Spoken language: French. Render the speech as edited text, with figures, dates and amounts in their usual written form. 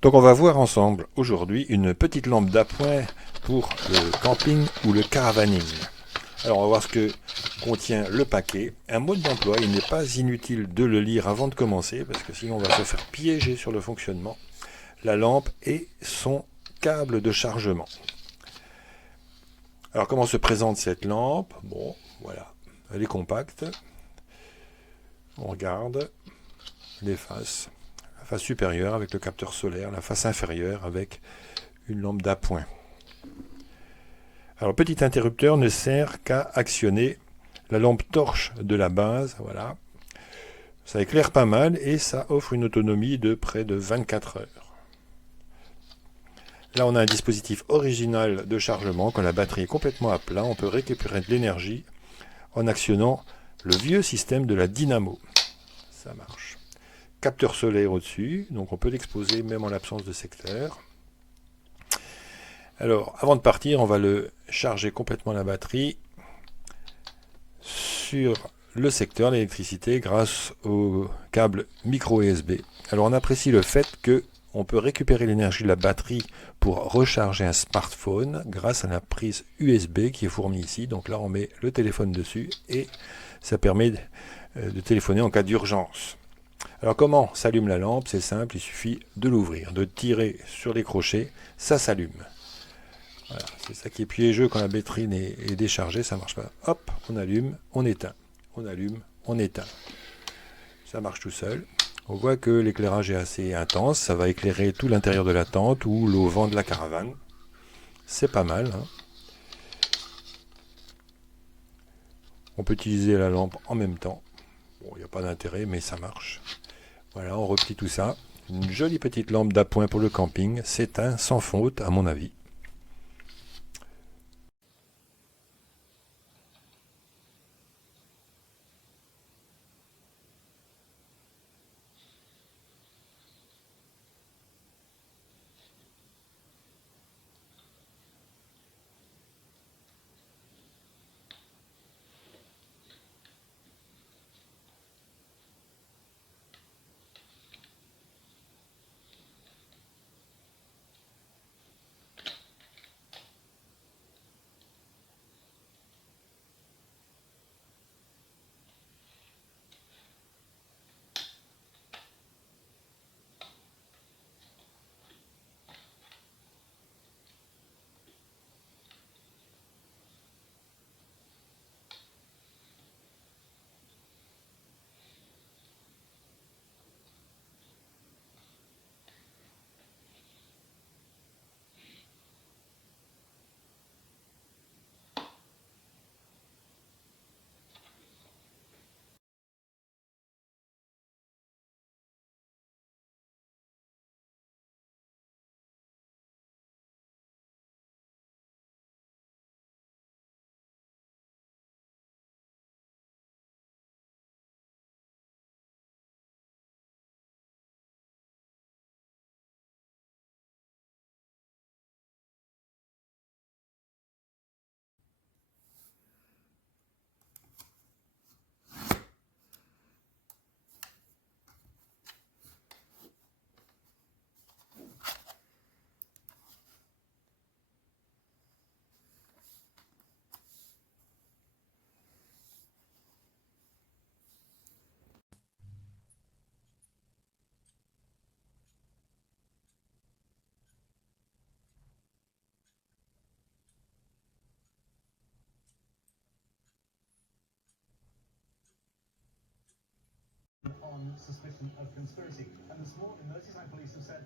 Donc on va voir ensemble aujourd'hui une petite lampe d'appoint pour le camping ou le caravaning. Alors on va voir ce que contient le paquet. Un mode d'emploi, il n'est pas inutile de le lire avant de commencer parce que sinon on va se faire piéger sur le fonctionnement. La lampe et son câble de chargement. Alors comment se présente cette lampe? Bon, voilà, elle est compacte. On regarde les faces. La face supérieure avec le capteur solaire, la face inférieure avec une lampe d'appoint. Alors, le petit interrupteur ne sert qu'à actionner la lampe torche de la base. Voilà. Ça éclaire pas mal et ça offre une autonomie de près de 24 heures. Là, on a un dispositif original de chargement. Quand la batterie est complètement à plat, on peut récupérer de l'énergie en actionnant le vieux système de la dynamo. Ça marche. Capteur solaire au-dessus, donc on peut l'exposer même en l'absence de secteur. Alors, avant de partir, on va le charger complètement la batterie sur le secteur d'électricité grâce au câble micro USB. Alors, on apprécie le fait que on peut récupérer l'énergie de la batterie pour recharger un smartphone grâce à la prise USB qui est fournie ici. Donc là, on met le téléphone dessus et ça permet de téléphoner en cas d'urgence. Alors comment s'allume la lampe? C'est simple, il suffit de l'ouvrir, de tirer sur les crochets, ça s'allume. Voilà, c'est ça qui est piégeux quand la batterie est déchargée, ça ne marche pas. Hop, on allume, on éteint. On allume, on éteint. Ça marche tout seul. On voit que l'éclairage est assez intense, ça va éclairer tout l'intérieur de la tente ou l'auvent de la caravane. C'est pas mal, hein. On peut utiliser la lampe en même temps. Bon, il n'y a pas d'intérêt, mais ça marche. Voilà, on replie tout ça. Une jolie petite lampe d'appoint pour le camping. C'est un sans faute, à mon avis. On suspicion of conspiracy. And this morning, Merseyside police have said